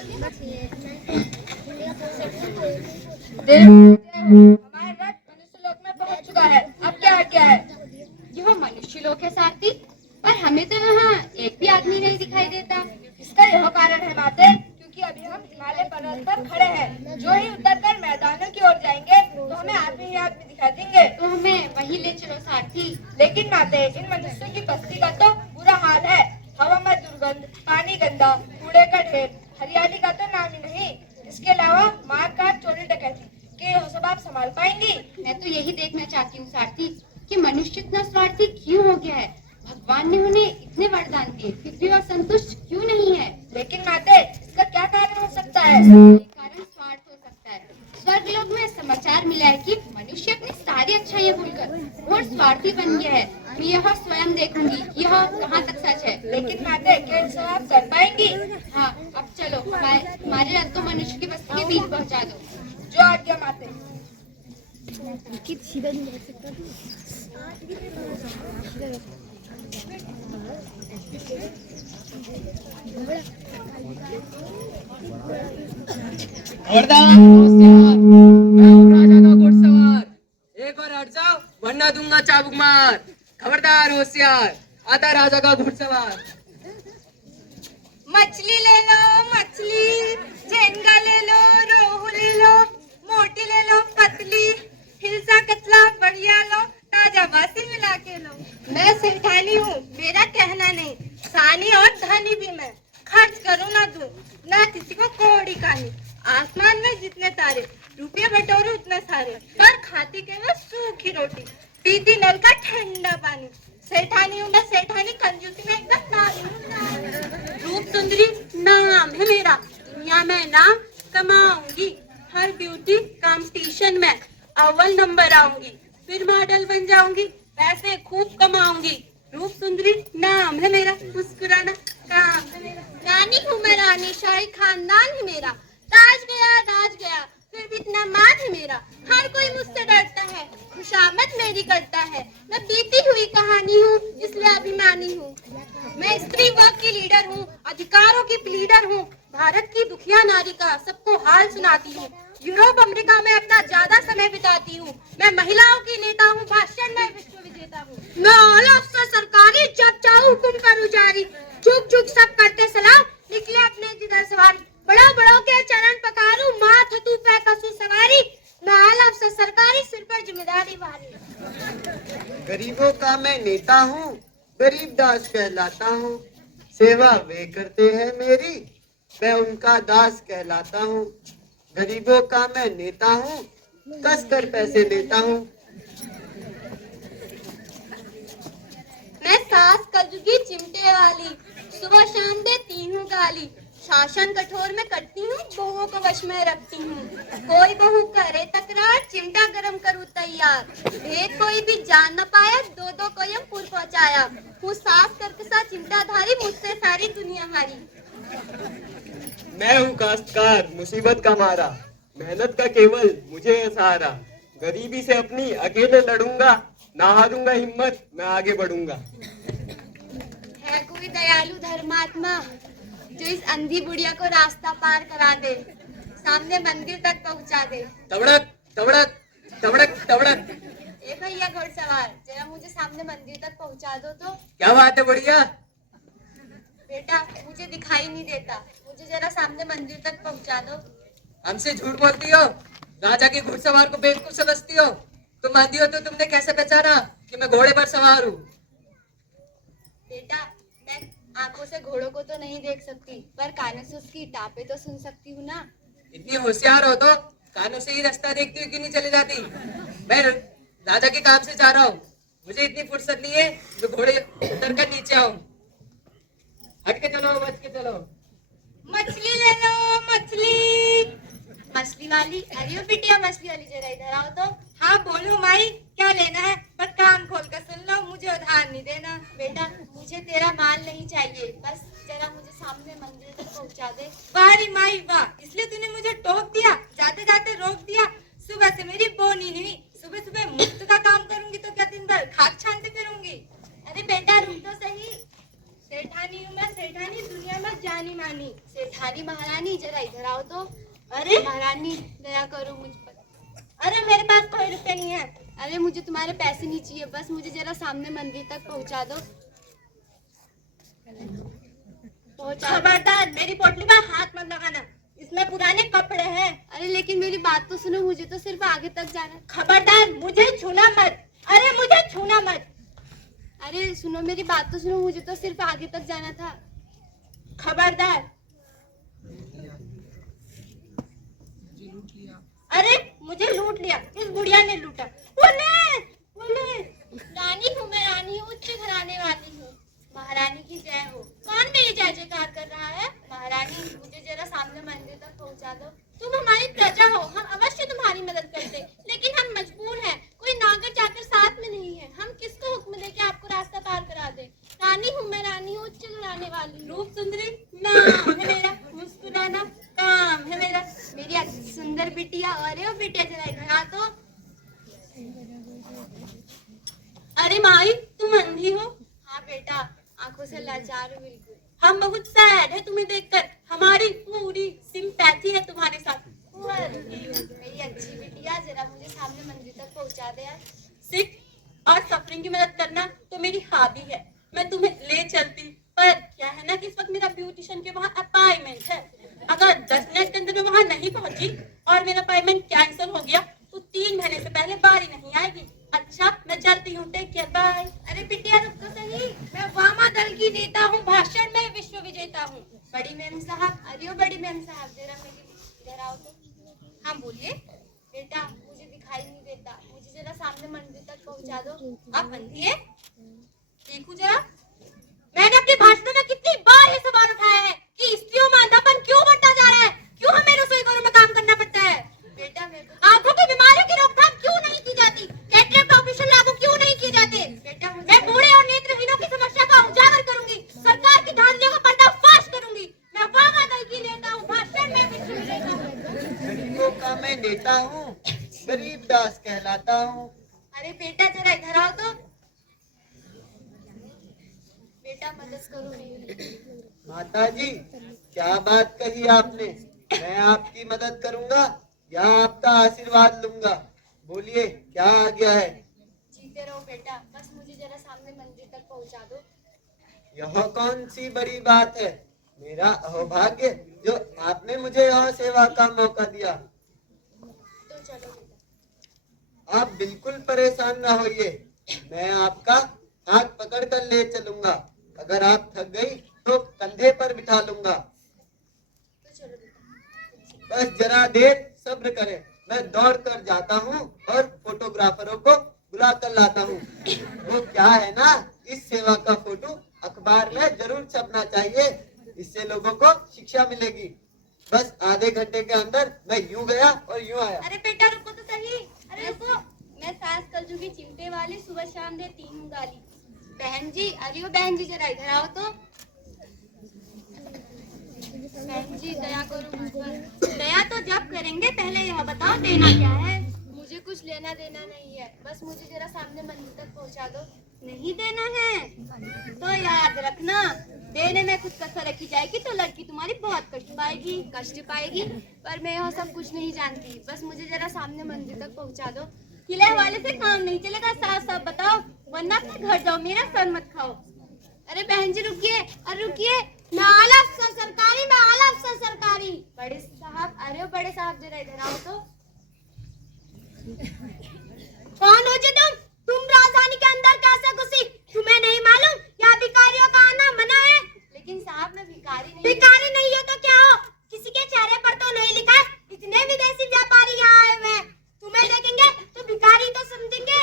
हमारा रथ मनुष्य लोक में पहुंच चुका है। अब क्या है? यह मनुष्य लोक है सारथी, पर हमें तो यहाँ एक भी आदमी नहीं दिखाई देता। इसका यह कारण है माते, क्योंकि अभी हम हिमालय पर्वत पर खड़े हैं। जो ही उतरकर मैदानों की ओर जाएंगे तो हमें आदमी दिखाई देंगे। तो हमें वहीं ले चलो सारथी। लेकिन माते, इन मनुष्यों की बस्ती का तो बुरा हाल है। हवा में दुर्गंध, पानी गंदा, कूड़े का ढेर, हरियाली का तो नाम ही नहीं। इसके अलावा मारकाट, चोरी डकैती के यह सब आप संभाल पाएंगी? मैं तो यही देखना चाहती हूँ सारथी कि मनुष्य इतना स्वार्थी क्यों हो गया है। भगवान ने उन्हें इतने वरदान दिए, फिर भी वह संतुष्ट क्यों नहीं है। लेकिन माते, इसका क्या कारण हो सकता है? कारण स्वार्थ हो सकता है। स्वर्ग लोक में समाचार मिला है कि मनुष्य अपनी सारी अच्छाइयाँ भूलकर और स्वार्थी बन गया है। मैं यह स्वयं देखूंगी यह कहाँ तक सच है। लेकिन माते, क्या इसे आप कर पाएंगी? हाँ, अब चलो हमारे रथ को मनुष्य की बस्ती के बीच पहुँचा दो। जो आज्ञा माते। खबरदार होशियार, मैं हूँ राजा का घुड़सवार। एक बार हट जाओ वरना दूंगा चाबुक मार। खबरदार होशियार, आता राजा का घुड़सवार। मछली ले लो मछली, झींगा ले लो, रोहू ले लो, मोटी ले लो, पतली, हिलसा कतला बढ़िया लो, ताजा बासी मिला के लो। मैं सेठानी हूँ, मेरा कहना नहीं, सानी और धनी भी मैं। खर्च करूँ ना दूं, ना किसी को कौड़ी कहानी। आसमान में जितने तारे, रुपये बटोरे उतने सारे, पर खाती केवल सूखी रोटी, पीती नल का ठंडा पानी। सेठानी हूँ मैं सेठानी, कंजूसी में एकदम नारी। रूप सुंदरी नाम है मेरा, दुनिया में नाम कमाऊंगी। हर ब्यूटी कंपटीशन में अव्वल नंबर आऊंगी, फिर मॉडल बन जाऊंगी, पैसे खूब कमाऊंगी। रूप सुंदरी नाम है मेरा, मुस्कुराना काम है मेरा। रानी हूँ मैं रानी, शाही खानदान है मेरा, राज गया फिर भी इतना मान है मेरा। हर कोई मुझसे डरता है, खुशामद मेरी करता है। मैं बीती हुई कहानी हूँ, इसलिए अभिमानी हूँ। मैं स्त्री वर्ग की लीडर हूँ, अधिकारों की प्लीडर हूँ। भारत की दुखिया नारी का सबको हाल सुनाती हूँ। यूरोप अमेरिका में अपना ज्यादा समय बिताती हूँ। मैं महिलाओं की नेता हूँ, भाषण में विश्व विजेता हूँ। मैं आला अफसर सरकारी, जब चाहूँ हुकुम करूँ जारी। झुक सब करते सलाम, निकले अपने जिधर सवारी। बड़ा के चरण पकारूं, माथ तू पे कसू सवारी। मैं आला अफसर सरकारी, सिर पर जिम्मेदारी भारी। गरीबों का मैं नेता हूँ, गरीब दास कहलाता हूँ। सेवा वे करते हैं मेरी, मैं उनका दास कहलाता हूँ। गरीबों का मैं नेता हूँ, कस कर पैसे लेता हूँ। मैं सास कलजुगी चिमटे वाली, सुबह शाम देती हूँ गाली। शासन कठोर में करती हूँ, बहुओं को वश में रखती हूँ। कोई बहू करे तकरार, चिमटा गरम करूँ तैयार। भेद कोई भी जान न पाया, दो को यम पुर पहुँचाया। हूँ सास करके साथ चिमटाधारी, मुझसे सारी दुनिया हारी। मैं हूँ काश्तकार, मुसीबत का मारा, मेहनत का केवल मुझे है सहारा। गरीबी से अपनी अकेले लड़ूंगा, ना हारूंगा हिम्मत, मैं आगे बढ़ूंगा। है कोई दयालु धर्मात्मा जो इस अंधी बुढ़िया को रास्ता पार करा दे, सामने मंदिर तक पहुंचा दे। तबड़क तबड़क तबड़क तबड़क। ए भैया घुड़सवार, जरा मुझे सामने मंदिर तक पहुंचा दो तो। क्या बात है बढ़िया? बेटा मुझे दिखाई नहीं देता, मुझे जरा सामने मंदिर तक पहुंचा दो। हमसे झूठ बोलती हो? राजा के घुड़सवार को बेवकूफ समझती हो? तुम आंधी हो तो तुमने कैसे पहचाना कि मैं घोड़े पर सवार हूँ? बेटा मैं आंखों से घोड़ों को तो नहीं देख सकती, पर कानों से उसकी टापे तो सुन सकती हूँ ना। इतनी होशियार हो तो कानों से ही रास्ता देखती हुई क्यों नहीं चली जाती? मैं राजा के काम से जा रहा हूँ, मुझे इतनी फुर्सत नहीं है जो घोड़े उतर कर नीचे आऊं। हट के चलो, बच के चलो। मछली ले लो मछली। मछली वाली, अरे ओ बिटिया मछली वाली, जरा इधर आओ तो। हाँ बोलो माई, क्या लेना है? पर कान खोल कर सुन लो, मुझे उधार नहीं देना। बेटा मुझे तेरा माल नहीं चाहिए, बस जरा मुझे सामने मंदिर तक पहुंचा दे। वाह रे माई वाह, इसलिए तूने मुझे टोक दिया, जाते जाते रोक दिया। सुबह से मेरी बोनी नहीं, सुबह सुबह मुफ्त का काम करूंगी तो क्या दिन भर खाक छानते फिरूंगी? अरे बेटा रुक तो सही। सेठानी हूँ मैं सेठानी, दुनिया में बहुत जानी मानी। सेठानी महारानी जरा इधर आओ तो। अरे महारानी दया करो मुझ पर। अरे मेरे पास कोई रुपए नहीं है। अरे मुझे तुम्हारे पैसे नहीं चाहिए, बस मुझे जरा सामने मंदिर तक पहुंचा दो। खबरदार, मेरी पोटली में हाथ मत लगाना, इसमें पुराने कपड़े हैं। अरे लेकिन मेरी बात तो सुनो, मुझे तो सिर्फ आगे तक जाना है। खबरदार, मुझे छूना मत। अरे मुझे छूना मत। अरे सुनो, मेरी बात तो सुनो, मुझे तो सिर्फ आगे तक जाना था। खबरदार। अरे मुझे लूट लिया, इस बुढ़िया ने लूटा। Police, police. रानी हूँ मैं, रानी हूँ, उच्च घराने वाली हूँ। महारानी की जय हो। कौन मेरी जय जयकार कर रहा है? महारानी, मुझे जरा सामने मंदिर तक पहुंचा दो। तुम हमारी प्रजा हो, हम अवश्य तुम्हारी मदद करते, लेकिन हम मजबूर हैं। कोई नागर चाकर साथ में नहीं है, हम किसको हुक्म देके आपको रास्ता पार करा दे? रानी हूँ मैं, रानी हूँ, उच्च घराने वाली। रूप सुंदरी नाम है मेरा, मुस्कुराना काम है मेरा। मेरी सुंदर बिटिया, अरे ओ बिटिया जरा इधर आ तो। अरे माई, तुम अंधी हो? हाँ बेटा, आंखों से लाचार हूँ बिल्कुल। हम बहुत सैड है तुम्हें देखकर, हमारी पूरी सिंपैथी है तुम्हारे साथ। मेरी अच्छी बिटिया, जरा मुझे सामने मंदिर तक पहुंचा दे यार। सिख और सफरिंग की मदद करना तो मेरी हॉबी है, मैं तुम्हें ले चलती, पर क्या है ना कि इस वक्त मेरा ब्यूटिशियन के वहाँ अपॉइंटमेंट है। अगर 10 मिनट के अंदर मैं वहाँ नहीं पहुंची और मेरा अपॉइंटमेंट कैंसिल हो गया तो 3 महीने से पहले बारी नहीं आएगी। अच्छा, मैं चलती हूँ, टेक केयर, बाय। अरे बिटिया रुक तो सही। मैं वामा दल की नेता हूँ, भाषण में विश्व विजेता हूँ। बड़ी मैम साहब, अरे ओ बड़ी मैम साहब, जरा मेरी इधर आओ तो। हाँ बोलिए। बेटा मुझे दिखाई नहीं देता, मुझे जरा सामने मंदिर तक पहुंचा दो। आप अंधी है? देखो जरा, मैंने अपने भाषण में कितनी बार ये सवाल उठाया है कि स्त्रियों में अंधापन क्यों बढ़ता जा रहा है, क्यों हमें रसोई घरों में काम करना पड़ता है, बेटा मेरे को आंखों की बीमारियों की रोकथाम क्यों नहीं की जाती, कैटरेक्ट ऑपरेशन लागू क्यों नहीं किए जाते। बेटा मुझे मैं बूढ़े और नेत्रहीनों की समस्या का उजागर करूंगी, सरकार की धांधलियों का पर्दाफाश करूंगी। मैं वामा दल की नेता हूँ, भाषण में विश्व विजेता हूँ। गरीबों का मैं नेता हूँ, गरीब दास कहलाता हूँ। अरे बेटा जरा इधर आओ तो। बेटा मदद करो मेरी। माता जी, क्या बात कही आपने? मैं आपकी मदद करूंगा या आपका आशीर्वाद लूंगा? बोलिए, क्या आ गया है? जीते रहो बेटा, बस मुझे जरा सामने मंदिर तक पहुंचा दो। यह कौन सी बड़ी बात है? मेरा अहोभाग्य जो आपने मुझे यह सेवा का मौका दिया। तो चलो बेटा। आप बिल्कुल परेशान न होइए, मैं आपका हाथ पकड़ कर ले चलूंगा। अगर आप थक गई तो कंधे पर बिठा लूंगा। तो चलो बेटा। बस जरा देर सब्र करें, मैं दौड़ कर जाता हूँ और फोटोग्राफरों को बुला कर लाता हूँ। वो क्या है ना, इस सेवा का फोटो अखबार में जरूर छपना चाहिए, इससे लोगों को शिक्षा मिलेगी। बस आधे घंटे के अंदर मैं यूं गया और यूं आया। अरे बेटा रुको तो सही। अरे रुको, मैं सास कलजुगी चिमटे वाली, सुबह शाम दे 3 उंगाली। बहन जी, अरे ओ बहन जी जरा इधर आओ तो। बहन जी दया करो मुझ पर। दया तो जब करेंगे, पहले यह बताओ देना क्या है। मुझे कुछ लेना देना नहीं है, बस मुझे जरा सामने मंदिर तक पहुंचा दो। नहीं देना है तो याद रखना, देने में कुछ कसर रखी जाएगी तो लड़की तुम्हारी बहुत कष्ट पाएगी। कष्ट पाएगी, पर मैं यह सब कुछ नहीं जानती, बस मुझे जरा सामने मंदिर तक पहुंचा दो। किले वाले से काम नहीं चलेगा, साफ साफ बताओ, वरना अपने घर जाओ, मेरा सर मत खाओ। अरे बहन जी रुकिए, अरे रुकिए। मैं आला अफसर सरकारी, मैं आला अफसर सरकारी। बड़े साहब, अरे ओ बड़े साहब जरा इधर आओ तो। कौन हो जी तुम राजधानी के अंदर कैसे घुसी? तुम्हें नहीं मालूम यहाँ भिखारियों का आना मना है? लेकिन साहब मैं भिखारी नहीं। भिखारी नहीं हो तो क्या हो? किसी के चेहरे पर तो नहीं लिखा है, इतने विदेशी व्यापारी यहाँ आए हुए हैं, तुम्हें देखेंगे तो भिखारी तो समझेंगे।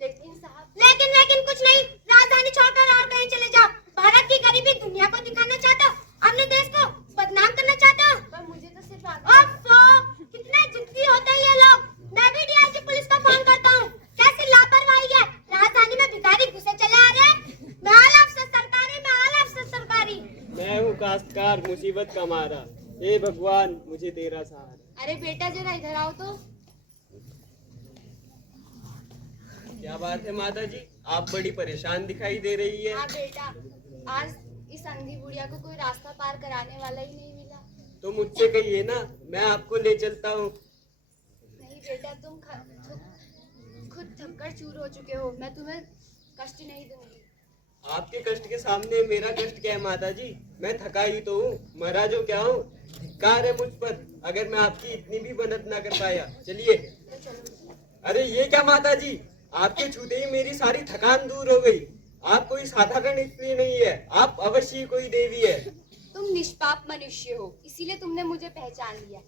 लेकिन साहब, लेकिन कुछ नहीं, राजधानी छोड़कर और कहीं चले जाओ। भारत की गरीबी दुनिया को दिखाना चाहता हो, अपने देश को बदनाम करना चाहता हो। पर मुझे तो सिर्फ ओफो, कितने जिद्दी होते हैं ये लोग। मैं भी डीआईजी पुलिस को फोन करता हूँ। कैसी लापरवाही है, राजधानी में भिखारी घुसे चले आ रहे हैं। मैं आला अफसर सरकारी, मैं आला अफसर सरकारी। मैं हूँ काश्तकार, मुसीबत का मारा, हे भगवान मुझे तेरा सहारा। अरे बेटा जरा इधर आओ तो। क्या बात है माता जी, आप बड़ी परेशान दिखाई दे रही है। हाँ बेटा, आज इस अंधी बुढ़िया को कोई रास्ता पार कराने वाला ही नहीं मिला। तो मुझसे कहिए ना, मैं आपको ले चलता हूँ। नहीं बेटा, तुम खुद थककर चूर हो चुके हो, मैं तुम्हें कष्ट नहीं दूंगी। आपके कष्ट के सामने मेरा कष्ट क्या है माता जी? मैं थका ही तो हूँ, मरा जो क्या हूँ। धिक्कार है मुझ पर अगर मैं आपकी इतनी भी मदद ना कर पाया। चलिए। तो चलो। अरे ये क्या माता जी, आपके छूते ही मेरी सारी थकान दूर हो गई। आप कोई साधारण स्त्री नहीं है, आप अवश्य ही कोई देवी है। तुम निष्पाप मनुष्य हो, इसीलिए तुमने मुझे पहचान लिया।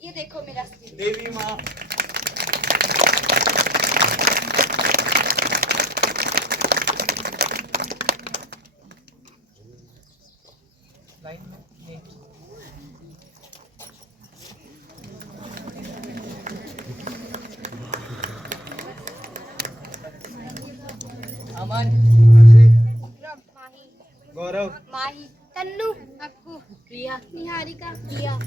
ये देखो मेरा स्त्री। देवी माँ। अमन, माही, गौरव, माही, तन्नू, अक्कू, प्रिया, निहारिका, प्रिया।